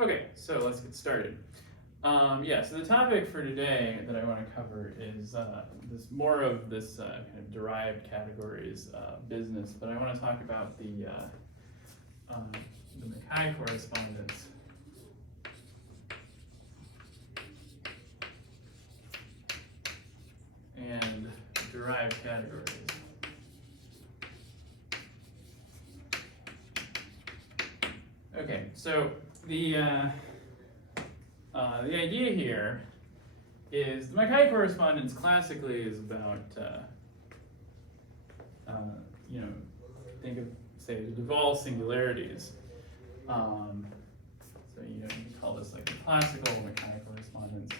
Okay, so let's get started. So the topic for today that I want to cover is more of this kind of derived categories business, but I want to talk about the McKay correspondence. And derived categories. Okay, so the idea here is the McKay correspondence classically is about think of say the Duval singularities. So you can call this like the classical McKay correspondence.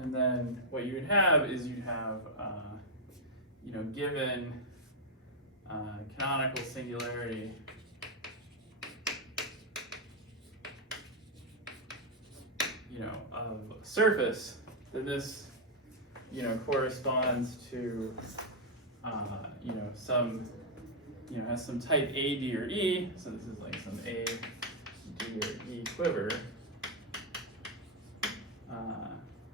And then what you would have is you'd have given canonical singularity of surface, then this corresponds to some has some type A, D, or E. So this is like some A, D, or E quiver.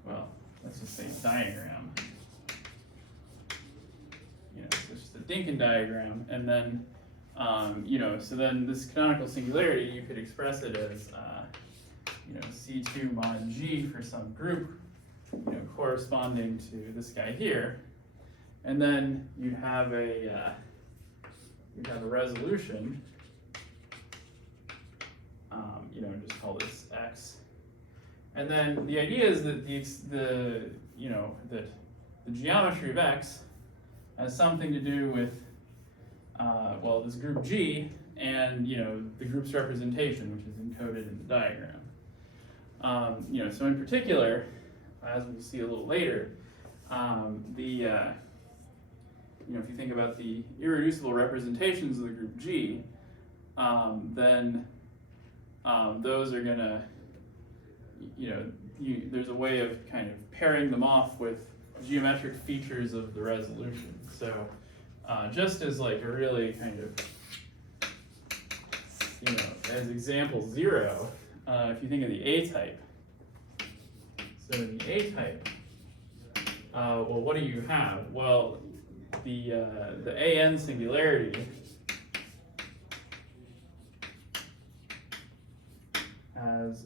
Well, let's just say diagram. So it's just a Dinkin diagram, and then so then this canonical singularity, you could express it as C2 mod G for some group, corresponding to this guy here, and then you'd have a resolution. Just call this X. And then the idea is that that the geometry of X has something to do with this group G and the group's representation, which is encoded in the diagram. So in particular, as we'll see a little later, if you think about the irreducible representations of the group G, then those are gonna there's a way of kind of pairing them off with geometric features of the resolution. So just as like a really kind of, as example 0, if you think of the A-type. So in the A-type, what do you have? Well, the AN singularity has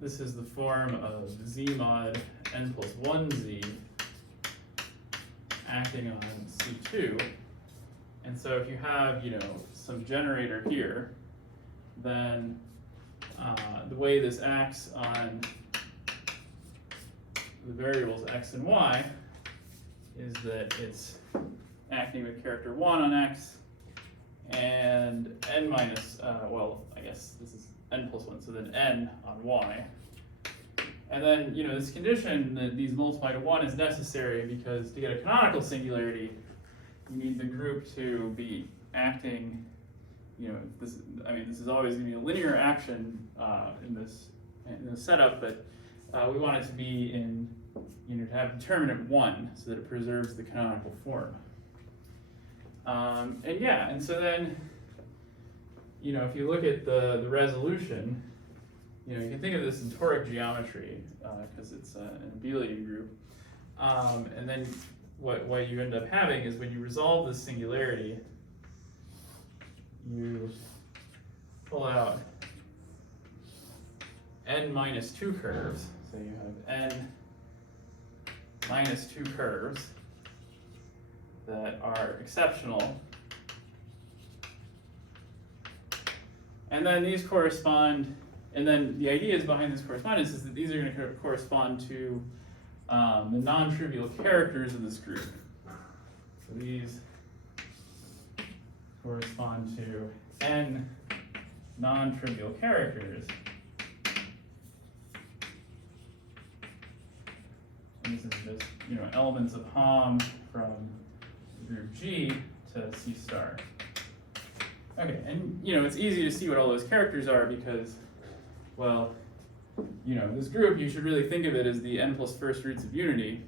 this is the form of Z mod n plus 1Z acting on C2. And so if you have, some generator here, then the way this acts on the variables x and y is that it's acting with character 1 on x and n minus, I guess this is n plus 1, so then n on y. And then, this condition that these multiply to 1 is necessary because to get a canonical singularity, you need the group to be acting, this is always going to be a linear action in this setup, but we want it to be in, to have determinant 1 so that it preserves the canonical form. And so then, if you look at the resolution, you can think of this in toric geometry because it's an abelian group. And then what you end up having is when you resolve this singularity, you pull out n minus 2 curves. So you have n minus 2 curves that are exceptional. And then these correspond, and then the ideas behind this correspondence is that these are going to correspond to the non-trivial characters of this group. So these correspond to n non-trivial characters. And this is just, elements of HOM from group G to C star. Okay, and it's easy to see what all those characters are because, this group, you should really think of it as the n plus first roots of unity.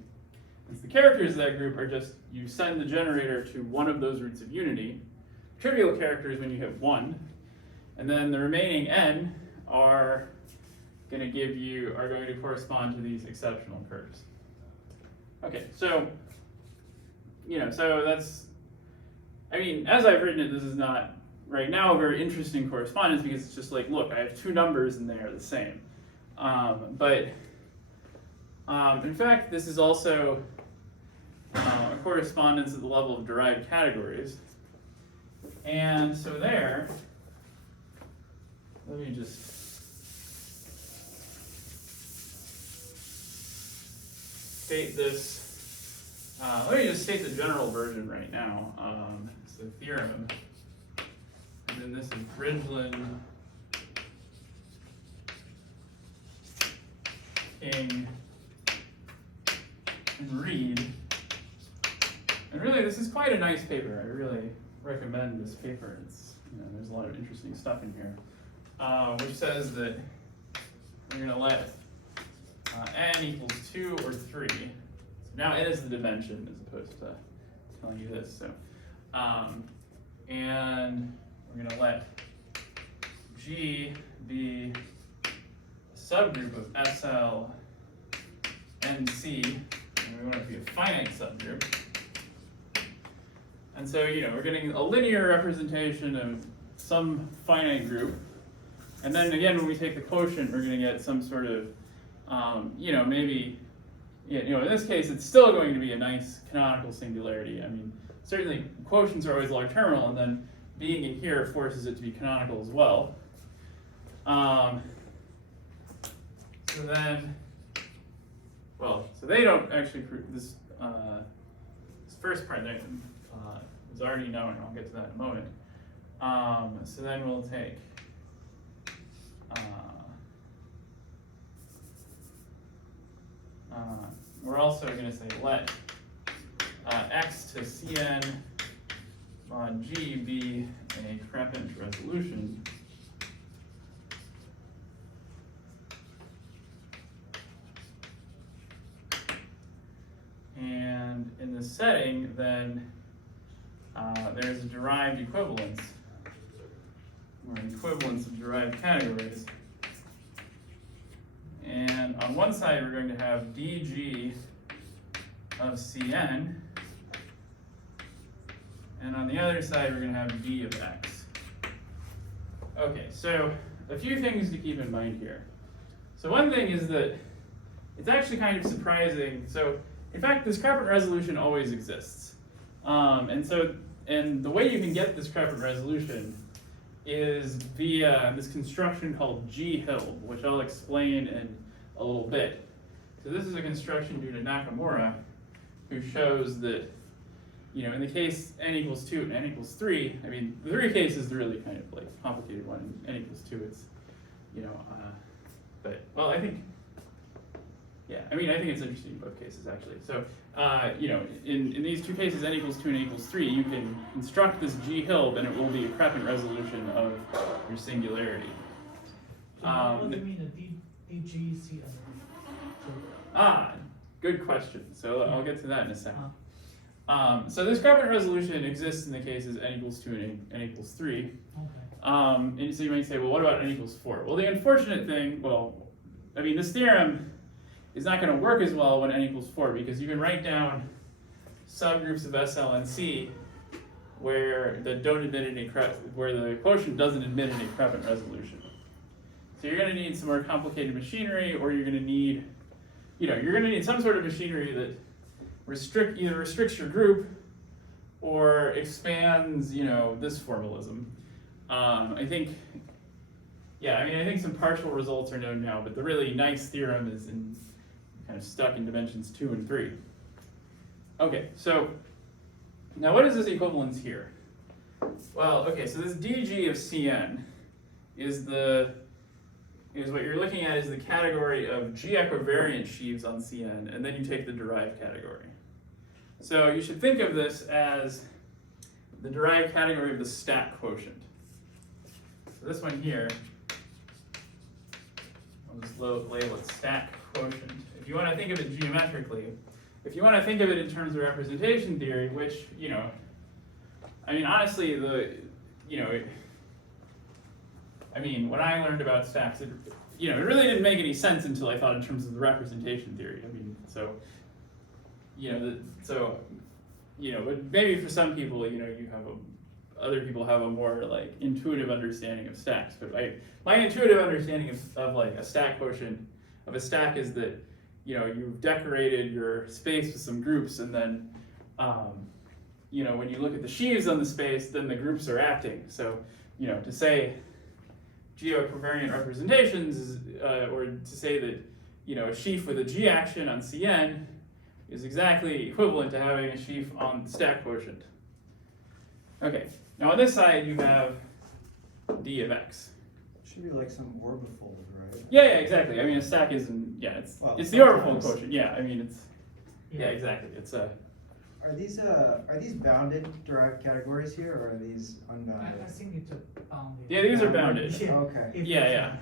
Because the characters of that group are just, you send the generator to one of those roots of unity. Trivial characters when you hit 1. And then the remaining n are going to correspond to these exceptional curves. Okay, so, so that's, I mean, as I've written it, this is not, right now, a very interesting correspondence because it's just like, look, I have 2 numbers and they are the same. In fact, this is also a correspondence at the level of derived categories. And so there, let me just state this. Let me just state the general version right now. It's the theorem. And then this is Bridgeland, King, and Reed. And really, this is quite a nice paper. I really recommend this paper. It's, there's a lot of interesting stuff in here, which says that we're going to let n equals 2 or 3. So now n is the dimension as opposed to telling you this. So, and we're going to let G be a subgroup of SL NC, and we want it to be a finite subgroup. And so, we're getting a linear representation of some finite group. And then again, when we take the quotient, we're going to get some sort of, maybe, in this case, it's still going to be a nice canonical singularity. I mean, certainly quotients are always large terminal, and then being in here forces it to be canonical as well. So they don't actually, this first part there is already known. I'll get to that in a moment. So then we'll take we're also going to say let x to Cn mod G be a Krepinch resolution. And in the setting, then there's a derived equivalence, or an equivalence of derived categories. And on one side, we're going to have dg of Cn, and on the other side, we're going to have d of x. Okay, so a few things to keep in mind here. So one thing is that it's actually kind of surprising. So in fact, this Krepinch resolution always exists. And the way you can get this Krepinch resolution is via this construction called G-Hilb, which I'll explain in a little bit. So this is a construction due to Nakamura, who shows that, in the case n equals 2 and n equals 3, I mean, the 3 case is the really kind of like complicated one. N equals 2, it's, I think it's interesting in both cases, actually. So, in these 2 cases, n equals 2 and n equals 3, you can construct this G-Hilb, and it will be a Krepinch resolution of your singularity. What do you mean a DGC? Good question. So I'll get to that in a second. So this Krepinch resolution exists in the cases n equals 2 and n equals 3. Okay. And so you might say, well, what about n equals 4? Well, the unfortunate thing, this theorem is not going to work as well when n equals 4, because you can write down subgroups of SL and C where the quotient doesn't admit any Krepinch resolution. So you're going to need some more complicated machinery, or you're going to need, some sort of machinery that either restricts your group or expands, this formalism. I think some partial results are known now, but the really nice theorem is kind of stuck in dimensions 2 and 3. Okay, so now what is this equivalence here? Well, okay, so this dg of Cn is what you're looking at is the category of G equivariant sheaves on Cn, and then you take the derived category. So you should think of this as the derived category of the stack quotient. So this one here, I'll just label it stack quotient. If you want to think of it geometrically, if you want to think of it in terms of representation theory, which, you know, I mean, honestly, I mean, when I learned about stacks, it really didn't make any sense until I thought in terms of the representation theory. I mean, so, but maybe for some people, other people have a more like intuitive understanding of stacks. But my intuitive understanding of like a stack quotient of a stack is that, you've decorated your space with some groups, and then, when you look at the sheaves on the space, then the groups are acting. So, to say geocovariant representations is, or to say that, a sheaf with a G action on Cn is exactly equivalent to having a sheaf on the stack quotient. Okay, now on this side you have d of x. Should be like some orbifold, right? Yeah, exactly. I mean, a stack isn't, it's the orbifold quotient. Yeah, I mean, exactly. It's a. Are these bounded derived categories here, or are these unbounded? I think it's a bounded. Yeah, these are bounded. Okay. Yeah.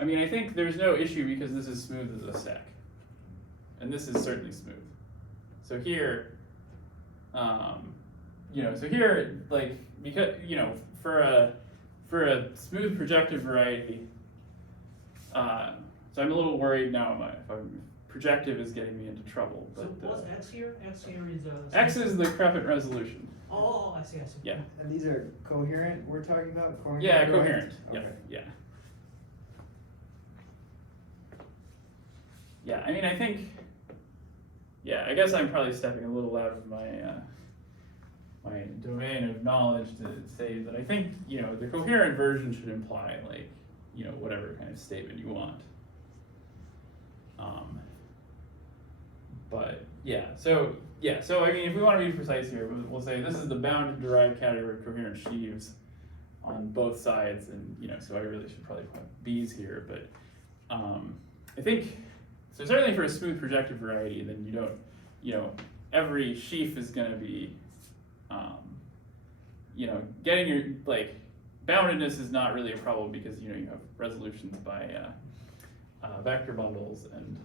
I mean, I think there's no issue because this is smooth as a stack, and this is certainly smooth. So here, like, because for a smooth projective variety, so I'm a little worried now if projective is getting me into trouble. So But what's x here? X here is a. x is the Crepet resolution. Oh, I see. Yeah. And these are coherent. We're talking about coherent. Yeah, derived? coherent. Okay. Yeah, I mean, I think, I guess I'm probably stepping a little out of my my domain of knowledge to say that I think, the coherent version should imply, like, whatever kind of statement you want. So I mean, if we want to be precise here, we'll say this is the bounded derived category of coherent sheaves on both sides, and, so I really should probably put B's here, but I think, so certainly for a smooth projective variety, then you don't, every sheaf is going to be, getting your, like, boundedness is not really a problem because, you have resolutions by vector bundles and,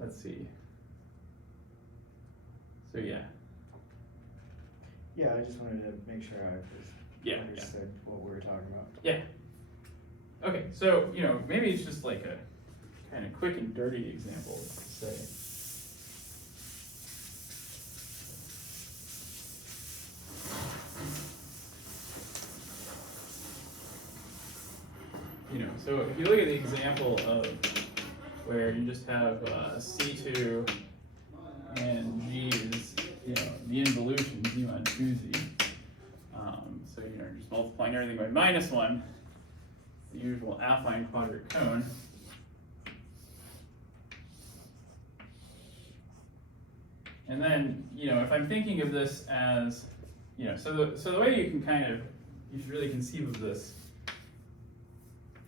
let's see. So Yeah, I just wanted to make sure I understood what we were talking about. Yeah. Okay, so, maybe it's just like a kind of quick and dirty example to say. So if you look at the example of where you just have C2 and G is, the involution, Z on 2Z. So, you're just multiplying everything by -1. The usual affine quadrant cone. And then, if I'm thinking of this as, so the way you should really conceive of this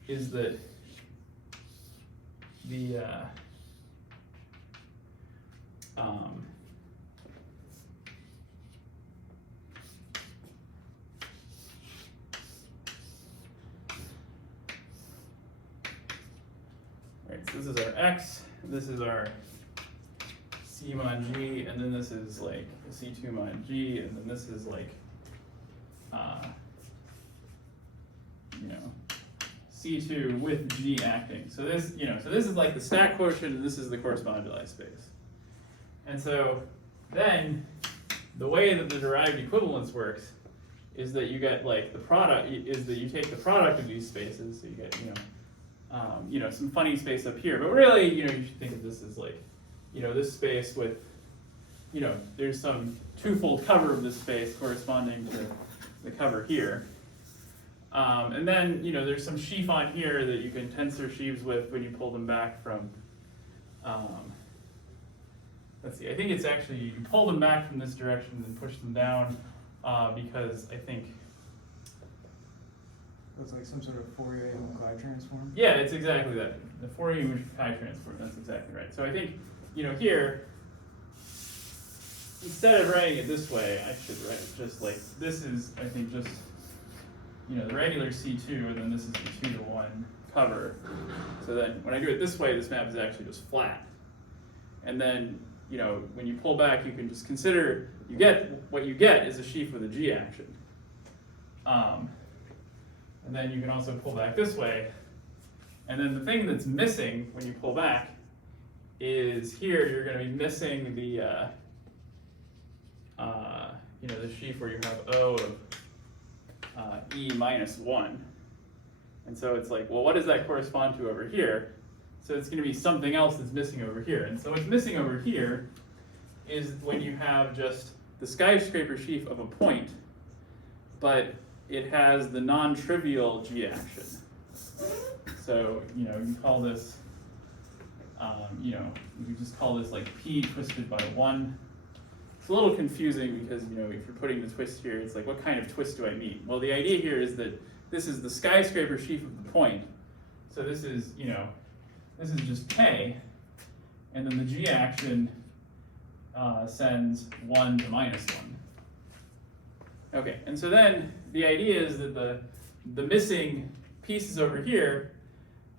is that the, right, so this is our x, this is our C mod G, and then this is like C2 mod G, and then this is like, C2 with G acting. So this, so this is like the stack quotient, and this is the correspondence space. And so then the way that the derived equivalence works is that you get like the product is that you take the product of these spaces, so you get some funny space up here, but really you should think of this as like this space with there's some twofold cover of this space corresponding to the cover here. And then, there's some sheaf on here that you can tensor sheaves with when you pull them back from, let's see, I think it's actually, you pull them back from this direction and push them down, because I think... Looks like some sort of Fourier-McKay transform? Yeah, it's exactly that. The Fourier-McKay transform, that's exactly right. So I think, here, instead of writing it this way, I should write it just like, this is, I think, just... the regular C2, and then this is the 2-to-1 cover. So then when I do it this way, this map is actually just flat. And then, you know, when you pull back, you can just consider, what you get is a sheaf with a G action. And then you can also pull back this way. And then the thing that's missing when you pull back is here you're going to be missing the, you know, the sheaf where you have O of E minus 1. And so it's like, well, what does that correspond to over here? So it's going to be something else that's missing over here. And so what's missing over here is when you have just the skyscraper sheaf of a point, but it has the non-trivial G action. So, you know, you call this, you know, you just call this like P twisted by 1. It's a little confusing because, you know, if you're putting the twist here, it's like, what kind of twist do I mean? Well, the idea here is that this is the skyscraper sheaf of the point. So this is, you know, this is just K, and then the G action sends 1 to minus 1. Okay, and so then the idea is that the missing pieces over here,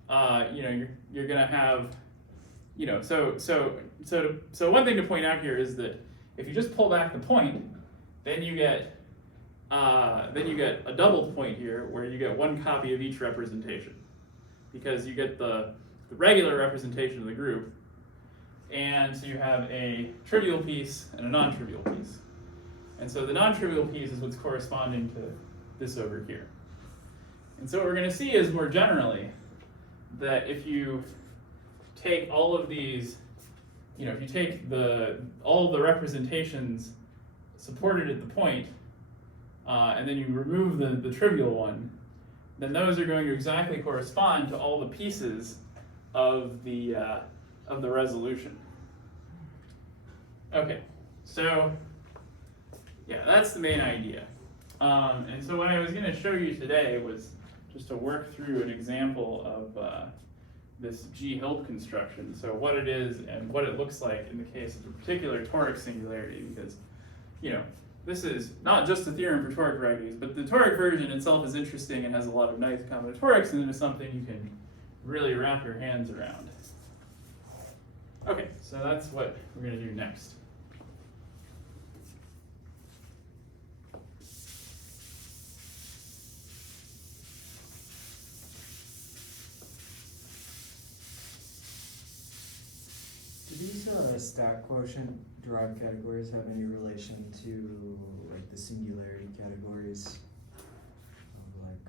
you know, you're gonna have, you know, so one thing to point out here is that if you just pull back the point, then you get a doubled point here where you get 1 copy of each representation, because you get the regular representation of the group, and so you have a trivial piece and a non-trivial piece. And so the non-trivial piece is what's corresponding to this over here. And so what we're going to see is more generally that if you take all of these, you know, if you take all of the representations supported at the point, and then you remove the trivial one, then those are going to exactly correspond to all the pieces of the resolution. Okay, so yeah, that's the main idea. And so what I was going to show you today was just to work through an example of this G-Hild construction. So what it is and what it looks like in the case of a particular toric singularity, because, you know, this is not just a theorem for toric varieties, but the toric version itself is interesting and has a lot of nice combinatorics, and it is something you can really wrap your hands around. Okay, so that's what we're going to do next. Do these stack quotient derived categories have any relation to like the singularity categories of like?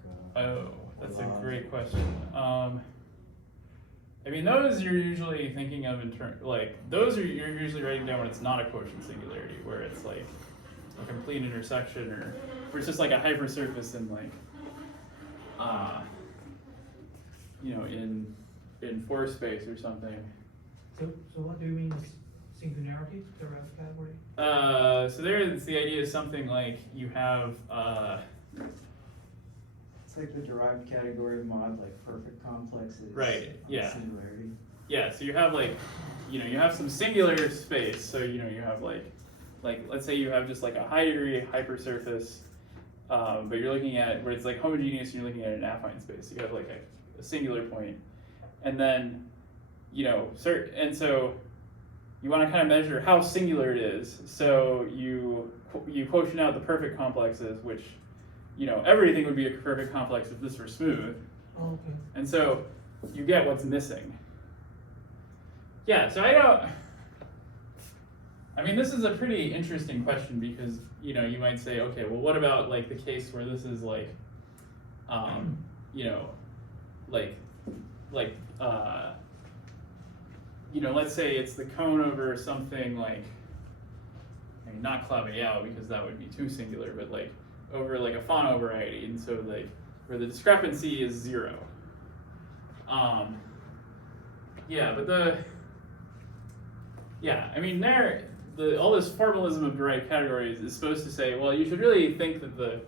Oh, that's a great question. I mean, those you're usually thinking of in terms, like, those you're usually writing down when it's not a quotient singularity, where it's like a complete intersection, or where it's just like a hypersurface in like, you know, in force space or something. So what do you mean is singularity, derived category? So there, it's the idea of something like you have, It's like the derived category mod, like perfect complexes. Right, yeah. Singularity. Yeah, so you have like, you know, you have some singular space. So, you know, you have like let's say you have just like a high degree hypersurface, but you're looking at where it's like homogeneous, and you're looking at an affine space. You have like a singular point, and then, you know, and so you want to kind of measure how singular it is. So you quotient out the perfect complexes, which, you know, everything would be a perfect complex if this were smooth. Oh, okay. And so you get what's missing. Yeah, so I mean, this is a pretty interesting question because, you know, you might say, okay, well, what about like the case where this is like, you know, you know, let's say it's the cone over something like, I mean, not Clavial because that would be too singular, but like over like a Fano variety, and so like where the discrepancy is 0. Yeah, but I mean, all this formalism of derived categories is supposed to say, well, you should really think that the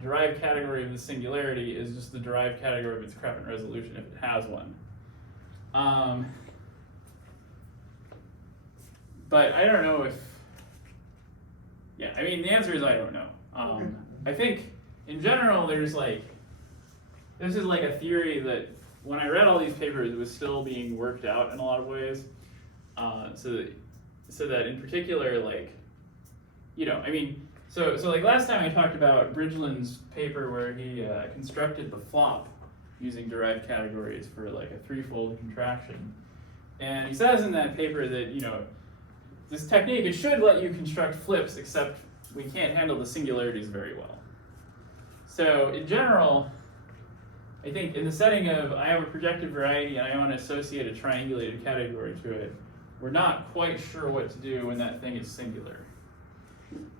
derived category of the singularity is just the derived category of its Crepin resolution if it has one. But I don't know if, yeah, I mean, the answer is I don't know. I think in general, this is like a theory that when I read all these papers, it was still being worked out in a lot of ways. So that in particular, like, I mean, so like last time I talked about Bridgeland's paper where he constructed the flop using derived categories for like a threefold contraction. And he says in that paper that, this technique, it should let you construct flips, except we can't handle the singularities very well. So in general, I think in the setting of I have a projective variety and I want to associate a triangulated category to it, we're not quite sure what to do when that thing is singular.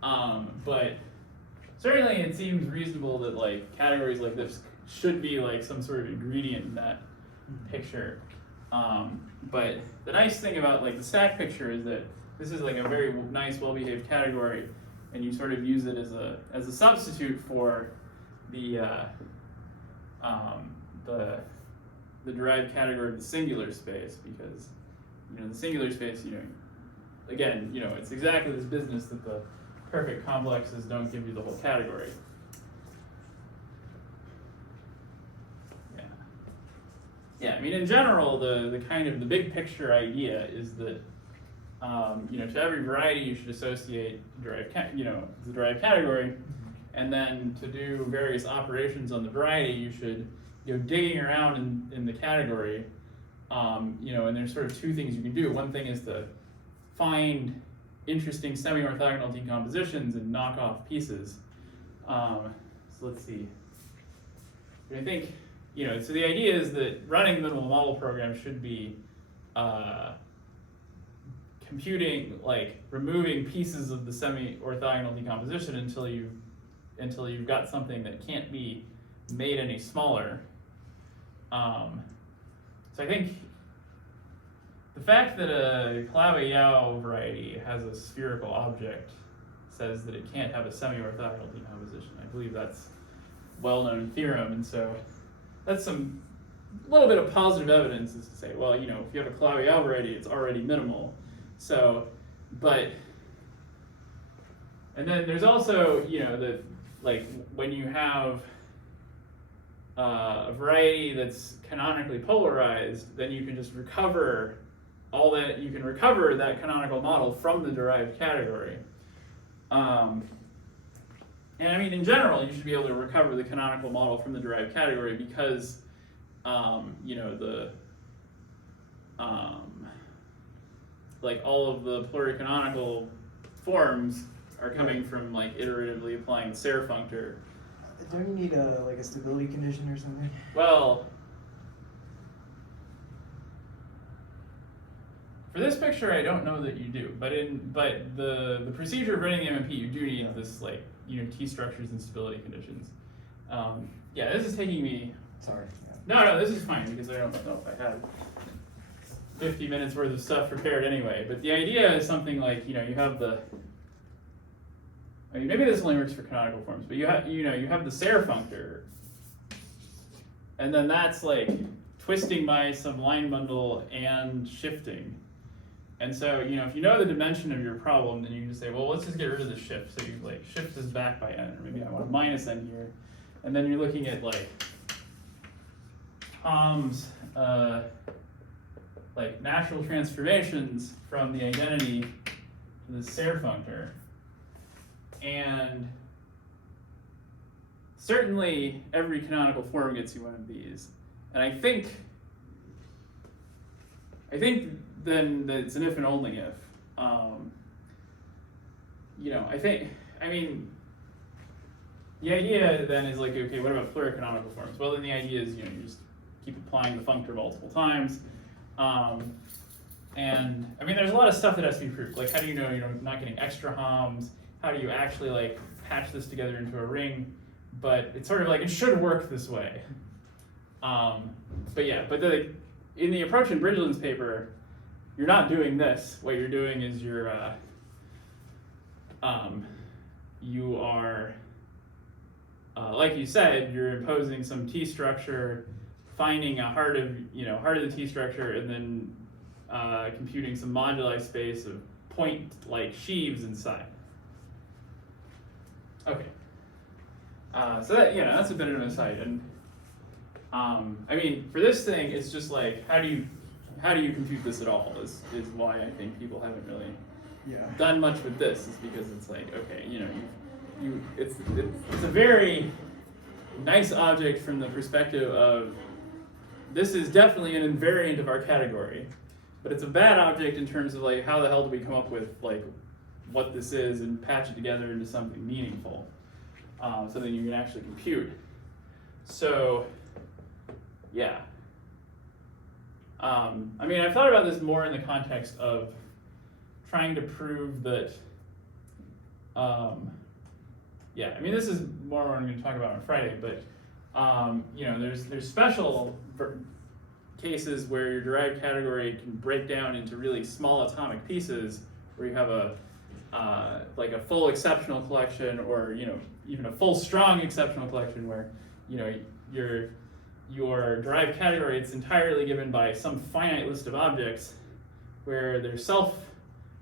But certainly it seems reasonable that like categories like this should be like some sort of ingredient in that picture. But the nice thing about like the stack picture is that this is like a very nice, well-behaved category, and you sort of use it as a substitute for the derived category of the singular space, because the singular space, again, it's exactly this business that the perfect complexes don't give you the whole category. Yeah, I mean, in general, the kind of the big picture idea is that, to every variety you should associate the derived category, and then to do various operations on the variety, you should, digging around in the category, and there's sort of two things you can do. One thing is to find interesting semi-orthogonal decompositions and knock off pieces. So let's see. I think, so the idea is that running minimal model programs should be computing, like removing pieces of the semi-orthogonal decomposition until you've got something that can't be made any smaller. So I think the fact that a Calabi-Yau variety has a spherical object says that it can't have a semi-orthogonal decomposition. I believe that's a well-known theorem, and so that's some little bit of positive evidence is to say, well, if you have a Calabi-Yau variety, it's already minimal. So, and then there's also, that like when you have a variety that's canonically polarized, then you can just recover that canonical model from the derived category. And I mean, in general, you should be able to recover the canonical model from the derived category because, like all of the pluricanonical forms are coming from like iteratively applying the Serre functor. Don't you need a stability condition or something? Well, for this picture, I don't know that you do, but the procedure of running the MMP, you do need this T structures and stability conditions. Yeah, this is taking me. Sorry. No, this is fine because I don't know if I had 50 minutes worth of stuff prepared anyway. But the idea is something like you have the. I mean, maybe this only works for canonical forms, but you have the Serre functor, and then that's like twisting by some line bundle and shifting. And so, if you know the dimension of your problem, then you can just say, well, let's just get rid of the shift. So you like shift this back by n, or maybe I want a minus n here. And then you're looking at like Tom's like natural transformations from the identity to the Serre functor. And certainly every canonical form gets you one of these. And I think then that it's an if and only if. The idea then is like, okay, what about pluricanonical forms? Well, then the idea is, you just keep applying the functor multiple times. And I mean, there's a lot of stuff that has to be proved. Like, how do you know you're not getting extra homs? How do you actually like patch this together into a ring? But it's sort of like, it should work this way. In the approach in Bridgeland's paper, you're not doing this. What you're doing is you are, like you said, you're imposing some T structure, finding a heart of the T structure, and then computing some moduli space of point-like sheaves inside. Okay. So that that's a bit of an aside, and I mean, for this thing, it's just like, how do you compute this at all is why I think people haven't really Yeah. done much with this, is because it's like, okay, you know, it's a very nice object from the perspective of, this is definitely an invariant of our category, but it's a bad object in terms of like, how the hell do we come up with like what this is and patch it together into something meaningful, so that you can actually compute. So, yeah. I mean, I've thought about this more in the context of trying to prove that, yeah, I mean, this is more what I'm going to talk about on Friday, but, you know, there's special cases where your derived category can break down into really small atomic pieces, where you have like a full exceptional collection, or, you know, even a full strong exceptional collection where, you know, your derived category, it's entirely given by some finite list of objects where their self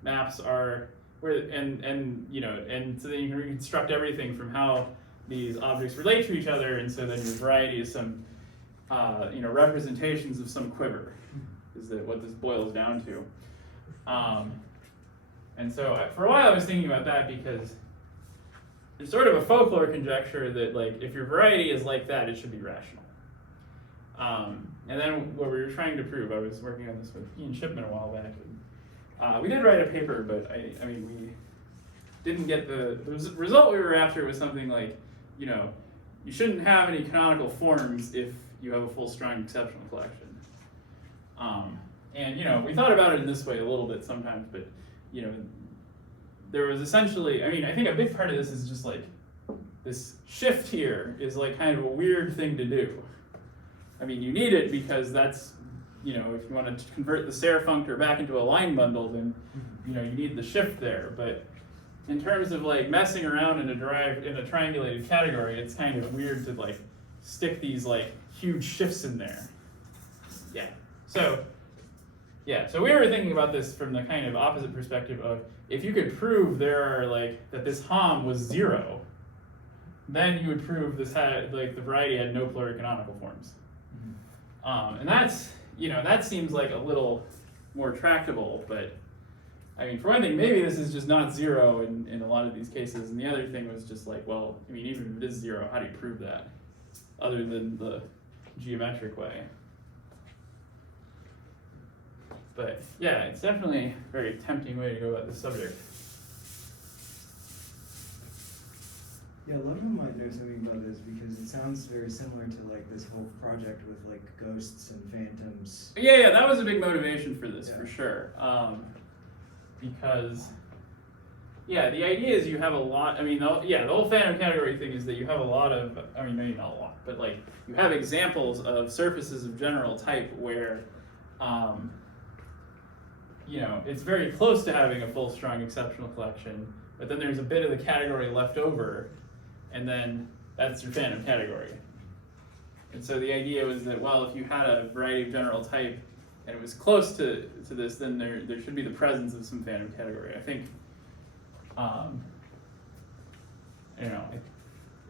maps are where, and you know, and so then you can reconstruct everything from how these objects relate to each other, and so then your variety is some you know, representations of some quiver, is that what this boils down to. And so for a while I was thinking about that, because there's sort of a folklore conjecture that like, if your variety is like that, it should be rational. And then what we were trying to prove, I was working on this with Ian Shipman a while back, and we did write a paper, but I mean, we didn't get the result we were after. Was something like, you know, you shouldn't have any canonical forms if you have a full strong exceptional collection. And you know, we thought about it in this way a little bit sometimes, but you know, there was essentially, I mean, I think a big part of this is just like, this shift here is like kind of a weird thing to do. I mean, you need it because that's, you know, if you want to convert the Serre functor back into a line bundle, then, you know, you need the shift there. But in terms of like messing around in a triangulated category, it's kind of weird to like stick these like huge shifts in there. Yeah. So we were thinking about this from the kind of opposite perspective of, if you could prove there are like, that this Hom was 0, then you would prove this had, like, the variety had no pluricanonical forms. And that's, you know, that seems like a little more tractable, but I mean, for one thing, maybe this is just not 0 in a lot of these cases, and the other thing was just like, well, I mean, even if it is 0, how do you prove that, other than the geometric way? But yeah, it's definitely a very tempting way to go about this subject. Yeah, a lot of them might know something about this, because it sounds very similar to like this whole project with like ghosts and phantoms. Yeah, that was a big motivation for this, Yeah. for sure. Because, yeah, the idea is you have a lot, I mean, the whole phantom category thing is that you have a lot of, I mean, maybe not a lot, but like, you have examples of surfaces of general type where, you know, it's very close to having a full strong exceptional collection, but then there's a bit of the category left over, and then that's your phantom category. And so the idea was that, well, if you had a variety of general type and it was close to this, then there should be the presence of some phantom category. I think, you know,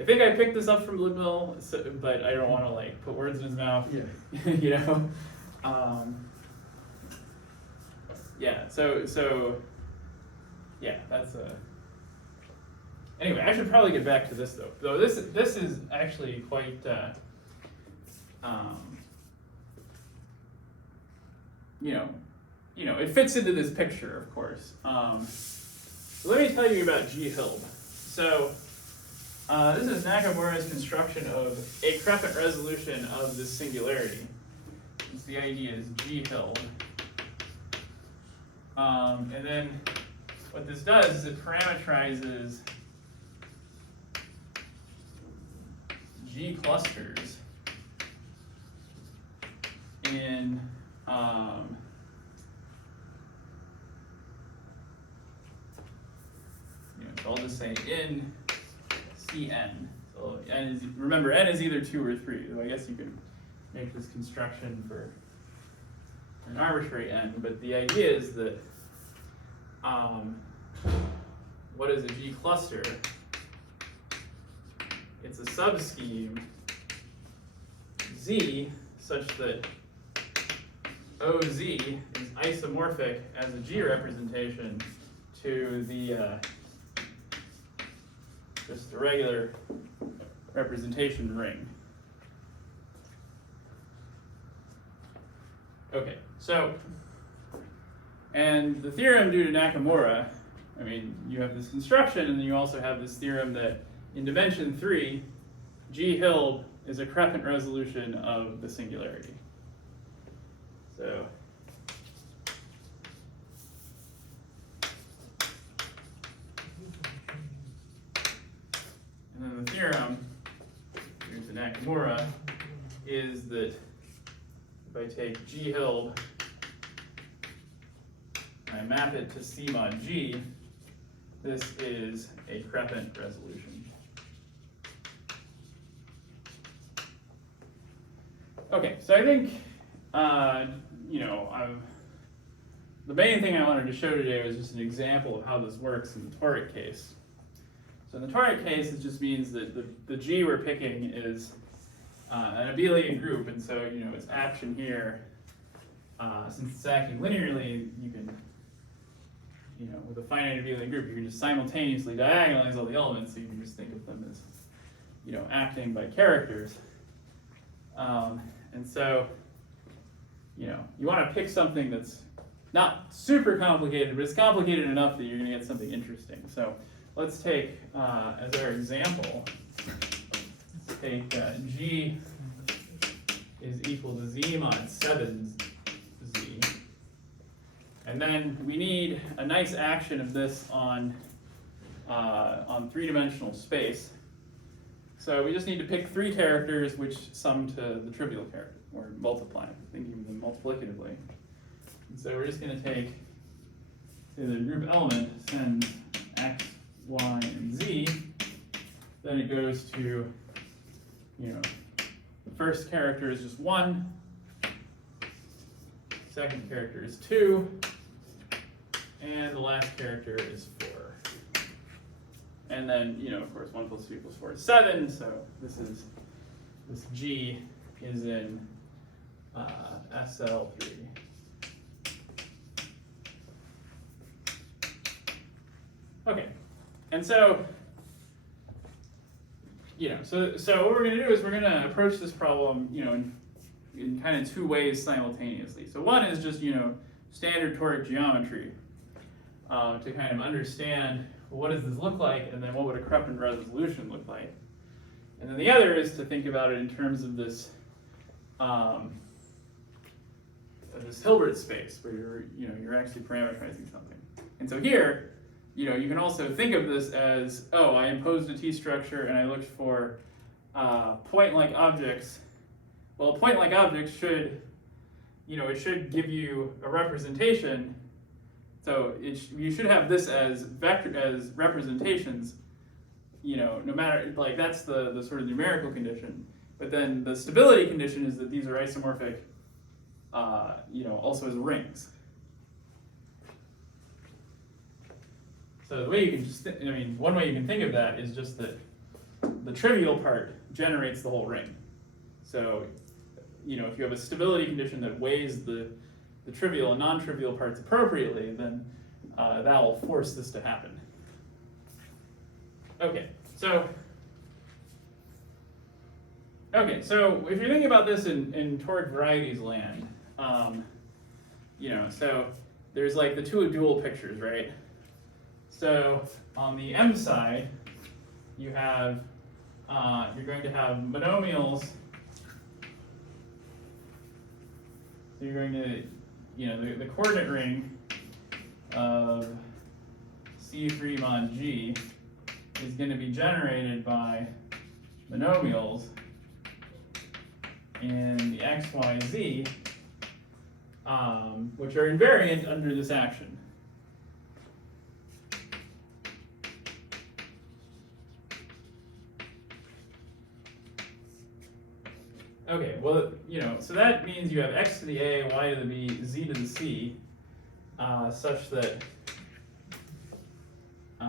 I think I picked this up from Littmill, but I don't want to like put words in his mouth. Yeah. You know. Yeah. So. Yeah, that's a. Anyway, I should probably get back to this though. Though this is actually quite. You know, it fits into this picture, of course. So let me tell you about G Hilb. So this is Nakamura's construction of a crepant resolution of this singularity. The idea is G Hilb. And then what this does is it parameterizes G clusters in so I'll just say in Cn. So n is, remember, n is either 2 or 3. So I guess you can make this construction for an arbitrary n, but the idea is that what is a G cluster? It's a subscheme Z such that OZ is isomorphic as a G representation to the just a regular representation ring. Okay, so, and the theorem due to Nakamura, I mean, you have this construction, and then you also have this theorem that in dimension 3, G Hilb is a Crepin resolution of the singularity. So, and then the theorem due to Nakamura is that if I take G Hilb and I map it to C mod G, this is a Crepin resolution. Okay, so I think, the main thing I wanted to show today was just an example of how this works in the toric case. So in the toric case, it just means that the G we're picking is an abelian group, and so, its action here, since it's acting linearly, you can, with a finite abelian group, you can just simultaneously diagonalize all the elements, so you can just think of them as, acting by characters. And so, you want to pick something that's not super complicated, but it's complicated enough that you're going to get something interesting. So let's take, as our example, let's take G is equal to Z mod 7 Z. And then we need a nice action of this on three-dimensional space. So we just need to pick 3 characters which sum to the trivial character, or multiply, thinking of them multiplicatively. And so we're just going to take, say the group element sends x, y, and z. Then it goes to, the first character is just 1, second character is 2, and the last character is 4. And then, of course, 1 plus 2 plus 4 is 7, so this G is in SL3. Okay, and so, so what we're going to do is we're going to approach this problem, in kind of 2 ways simultaneously. So one is just, standard toric geometry to kind of understand, well, what does this look like, and then what would a Crepin resolution look like? And then the other is to think about it in terms of this Hilbert space where you're actually parameterizing something. And so here, you can also think of this as, oh, I imposed a T structure and I looked for point-like objects. Well, a point-like object should, it should give you a representation. So you should have this as representations, no matter, like that's the sort of numerical condition. But then the stability condition is that these are isomorphic, also as rings. So the way you can just, one way you can think of that is just that the trivial part generates the whole ring. So, if you have a stability condition that weighs the trivial and non-trivial parts appropriately, then that will force this to happen. Okay, so if you're thinking about this in toric varieties land, so there's like the 2 dual pictures, right? So on the M side, you have you're going to have monomials. So you're going to, the coordinate ring of C3 mod G is going to be generated by monomials in the X, Y, Z, which are invariant under this action. Okay, well, so that means you have x to the a, y to the b, z to the c, such that, I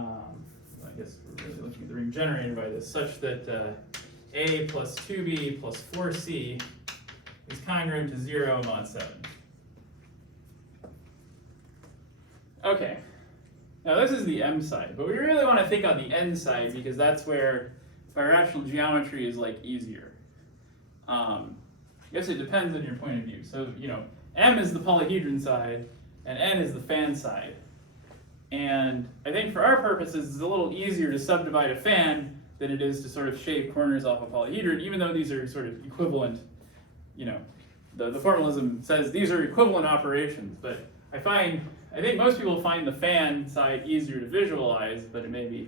guess we're really looking at the ring generated by this, such that a plus 2b plus 4c is congruent to 0 mod 7. Okay, now this is the M side, but we really want to think on the N side because that's where birational geometry is like easier. I guess it depends on your point of view. So, you know, M is the polyhedron side and N is the fan side. And I think for our purposes, it's a little easier to subdivide a fan than it is to sort of shave corners off a polyhedron, even though these are sort of equivalent, you know, the formalism says these are equivalent operations, but I think most people find the fan side easier to visualize, but it may be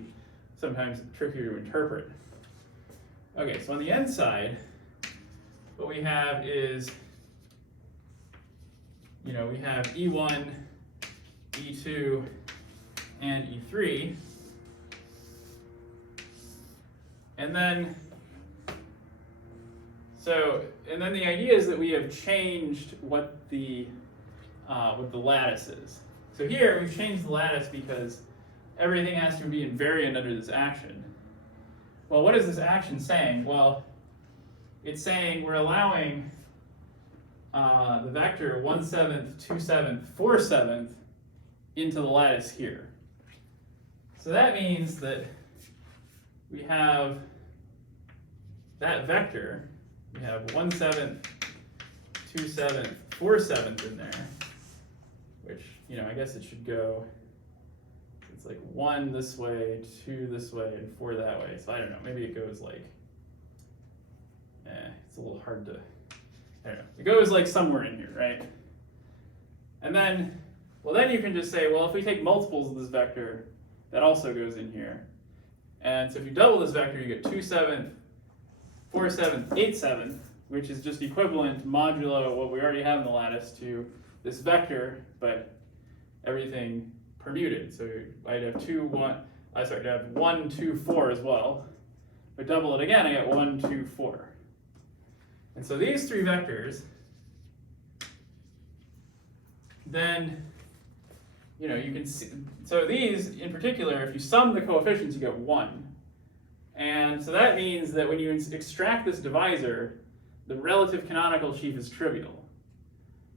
sometimes trickier to interpret. Okay, so on the N side, what we have is, you know, we have E1, E2, and E3. And then, the idea is that we have changed what the lattice is. So here we've changed the lattice because everything has to be invariant under this action. Well, what is this action saying? Well, it's saying we're allowing the vector 1/7, 2/7, 4/7 into the lattice here. So that means that we have that vector, we have 1/7, 2/7, 4/7 in there, which, you know, I guess it should go, it's like 1 this way, 2 this way, and 4 that way. So I don't know, maybe it goes like, it's a little hard to, I don't know. It goes like somewhere in here, right? And then, well, then you can just say, well, if we take multiples of this vector, that also goes in here. And so if you double this vector, you get 2/7, 4/7, 8/7, which is just equivalent modulo what we already have in the lattice to this vector, but everything permuted. So I'd have 1, 2, 4 as well. If I double it again, I get 1, 2, 4. And so these three vectors, then, you know, you can see, so these in particular, if you sum the coefficients, you get 1. And so that means that when you extract this divisor, the relative canonical sheaf is trivial.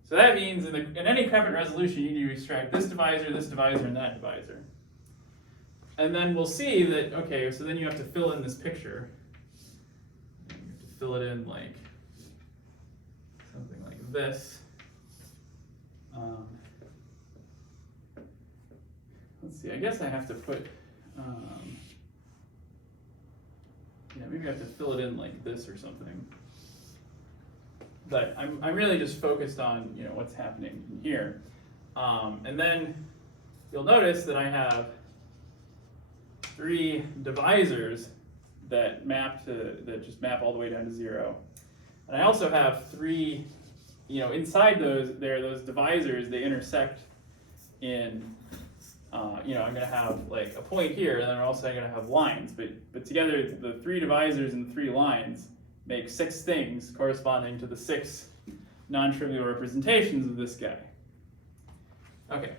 So that means in any Crepin resolution, you need to extract this divisor, and that divisor. And then we'll see that, okay, so then you have to fill in this picture. You have to fill it in like something like this. Let's see, I guess I have to put, maybe I have to fill it in like this or something. But I'm really just focused on, you know, what's happening here. And then you'll notice that I have 3 divisors that just map all the way down to 0. And I also have 3, you know, inside those divisors, they intersect in, you know, I'm going to have like a point here, and then I'm also going to have lines. But together, the 3 divisors and the 3 lines make 6 things corresponding to the 6 non-trivial representations of this guy. Okay,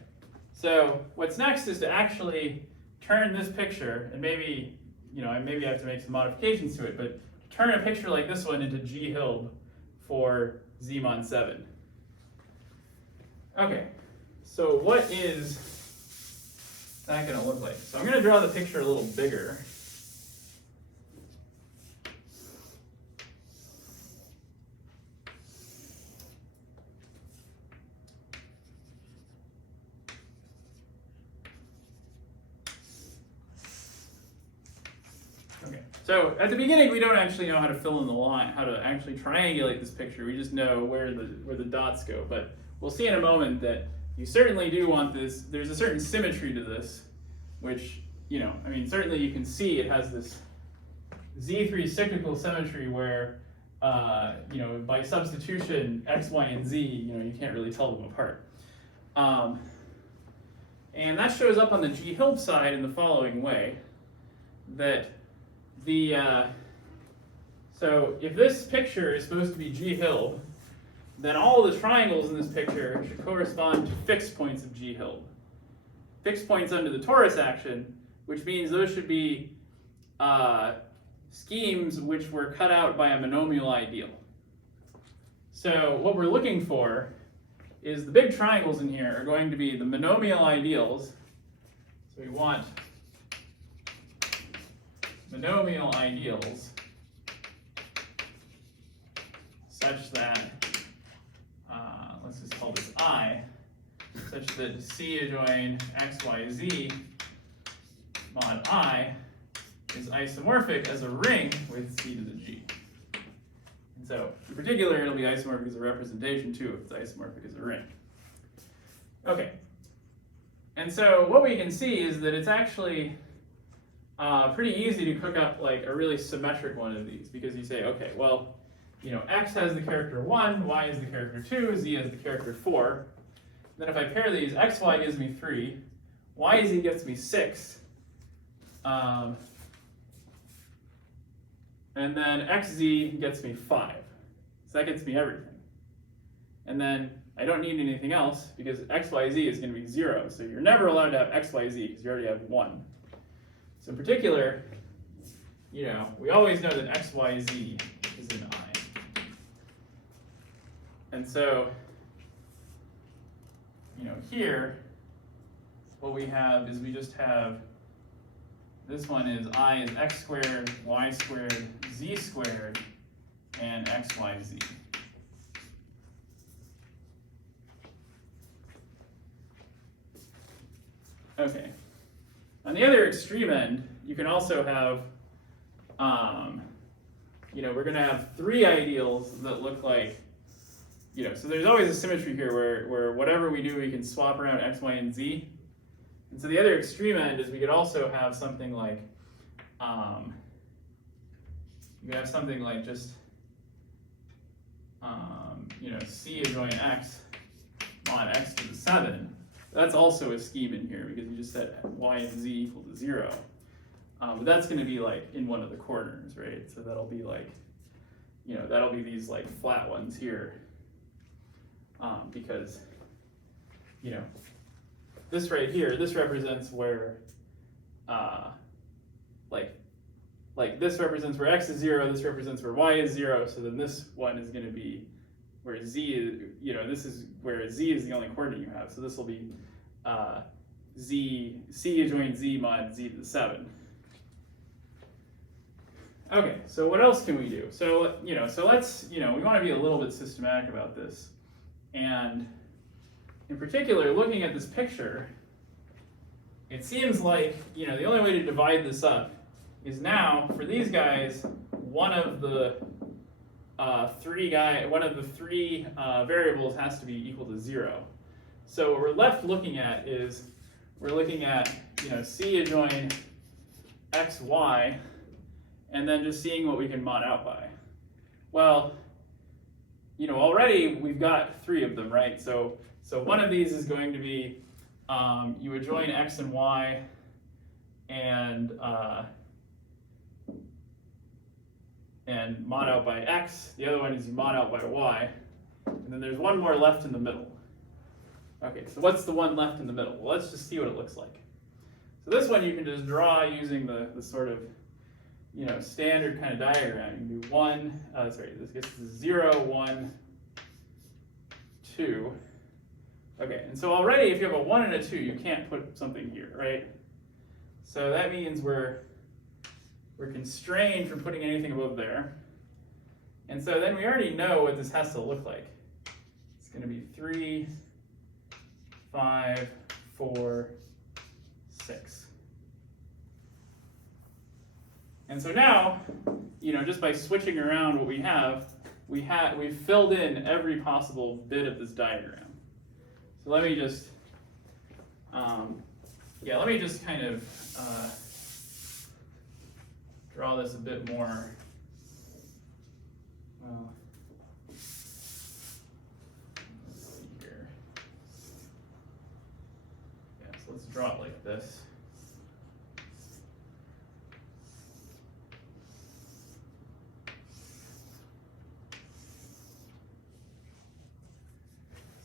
so what's next is to actually turn this picture, and maybe, you know, maybe I have to make some modifications to it, but turn a picture like this one into G Hilb for Z mod 7. Okay, so what is that going to look like? So I'm going to draw the picture a little bigger. So at the beginning, we don't actually know how to fill in the line, how to actually triangulate this picture. We just know where the dots go. But we'll see in a moment that you certainly do want this. There's a certain symmetry to this, which, you know, I mean, certainly you can see it has this Z3 cyclical symmetry where, you know, by substitution, X, Y, and Z, you know, you can't really tell them apart. And that shows up on the G Hilb side in the following way, that so if this picture is supposed to be G Hilb, then all the triangles in this picture should correspond to fixed points of G Hilb. Fixed points under the torus action, which means those should be schemes which were cut out by a monomial ideal. So what we're looking for is the big triangles in here are going to be the monomial ideals. So we want monomial ideals such that, let's just call this I, such that C adjoin x, y, z mod I is isomorphic as a ring with C to the G. And so, in particular, it'll be isomorphic as a representation too, if it's isomorphic as a ring. Okay. And so what we can see is that it's actually pretty easy to cook up like a really symmetric one of these, because you say, okay, well, you know, x has the character 1, y is the character 2, z has the character 4. Then if I pair these, xy gives me 3, yz gets me 6, and then xz gets me 5. So that gets me everything. And then I don't need anything else because xyz is going to be 0. So you're never allowed to have xyz because you already have 1. So in particular, you know, we always know that xyz is an I. And so, you know, here, what we have is we just have, this one is I is x squared, y squared, z squared, and xyz. Okay. On the other extreme end, you can also have, you know, we're going to have 3 ideals that look like, you know, so there's always a symmetry here where whatever we do, we can swap around x, y, and z. And so the other extreme end is we could also have something like, you could have something like just, you know, c adjoin x mod x to the 7. That's also a scheme in here because you just set y and z equal to 0. But that's going to be like in one of the corners, right? So that'll be like, you know, that'll be these like flat ones here. Because, you know, this right here, this represents where, like this represents where x is 0, this represents where y is 0, so then this one is going to be where z is, you know, this is where z is the only coordinate you have, so this will be c adjoin z mod z to the 7. Okay, so what else can we do? So, you know, so let's, you know, we want to be a little bit systematic about this. And in particular, looking at this picture, it seems like, you know, the only way to divide this up is now, for these guys, one of the three variables has to be equal to 0. So what we're left looking at is, we're looking at, you know, c adjoin x, y, and then just seeing what we can mod out by. Well, you know, already we've got 3 of them, right? So one of these is going to be you adjoin x and y, and mod out by x. The other one is you mod out by y, and then there's one more left in the middle. Okay, so what's the one left in the middle? Well, let's just see what it looks like. So this one you can just draw using the sort of, you know, standard kind of diagram. You can do 1, this gets 0, 1, 2. Okay, and so already if you have a 1 and a 2, you can't put something here, right? So that means we're constrained from putting anything above there. And so then we already know what this has to look like. It's going to be 3, 5, 4, 6. And so now, you know, just by switching around what we've filled in every possible bit of this diagram. So let me just, let me just kind of draw this a bit more. Well, let's see here. Yeah, so let's draw it like this.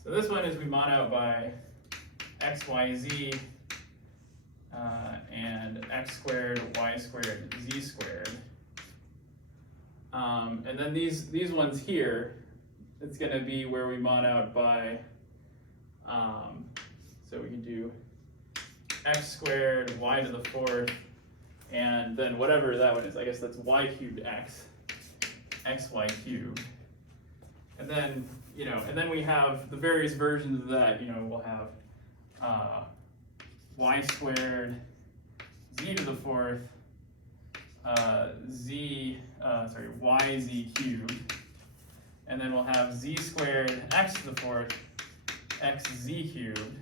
So this one is we mod out by x, y, z, and x squared, y squared, z squared. And then these ones here, it's gonna be where we mod out by, so we can do x squared, y to the fourth, and then whatever that one is, I guess that's y cubed x, xy cubed. And then, and then we have the various versions of that, we'll have y squared, z to the fourth, yz cubed, and then we'll have z squared, x to the fourth, xz cubed,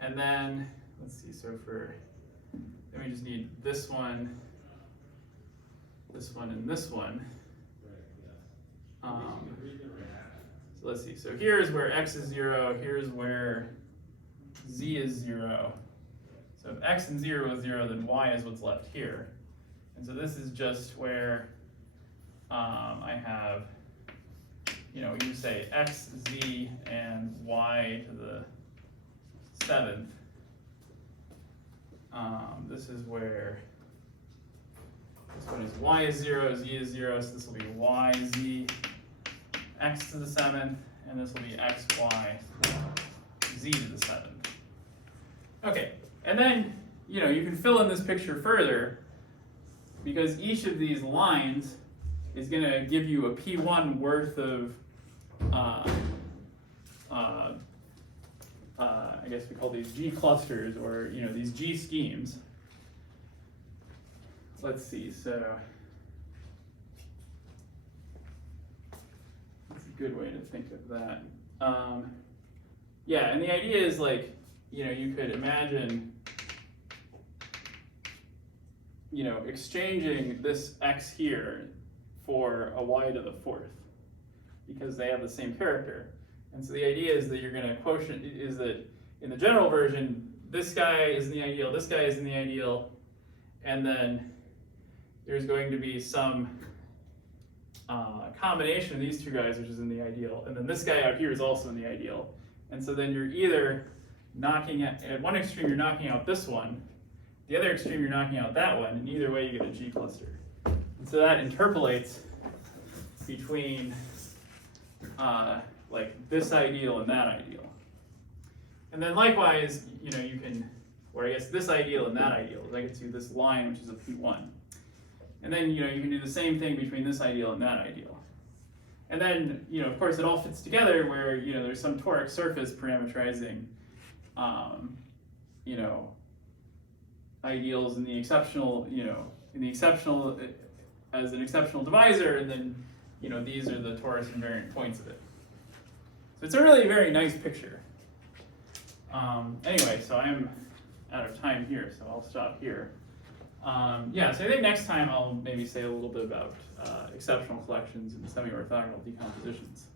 and then, let's see, then we just need this one, and this one. So let's see, so here's where x is 0, here's where z is 0. So if x and 0 is 0, then y is what's left here. And so this is just where I have, you say x, z, and y to the 7th. This is where this one is y is 0, z is 0, so this will be y, z, x to the 7th, and this will be x, y, z to the 7th. Okay, and then, you can fill in this picture further, because each of these lines is going to give you a P1 worth of, I guess we call these G clusters, or, these G schemes. Let's see, so that's a good way to think of that. Yeah, and the idea is you could imagine, exchanging this x here for a y to the fourth, because they have the same character. And so the idea is that you're going to quotient, is that in the general version, this guy is in the ideal, this guy is in the ideal, and then there's going to be some combination of these two guys, which is in the ideal, and then this guy out here is also in the ideal. And so then you're either knocking at one extreme, you're knocking out this one, the other extreme, you're knocking out that one, and either way you get a G cluster. And so that interpolates between this ideal and that ideal. And then likewise, you can, or I guess this ideal and that ideal, that gets you this line, which is a P1. And then, you can do the same thing between this ideal and that ideal. And then, of course, it all fits together where, there's some toric surface parameterizing, ideals in the exceptional, as an exceptional divisor, and then, these are the torus invariant points of it. So it's a really very nice picture. Anyway, so I'm out of time here, so I'll stop here. So I think next time I'll maybe say a little bit about exceptional collections and semi-orthogonal decompositions.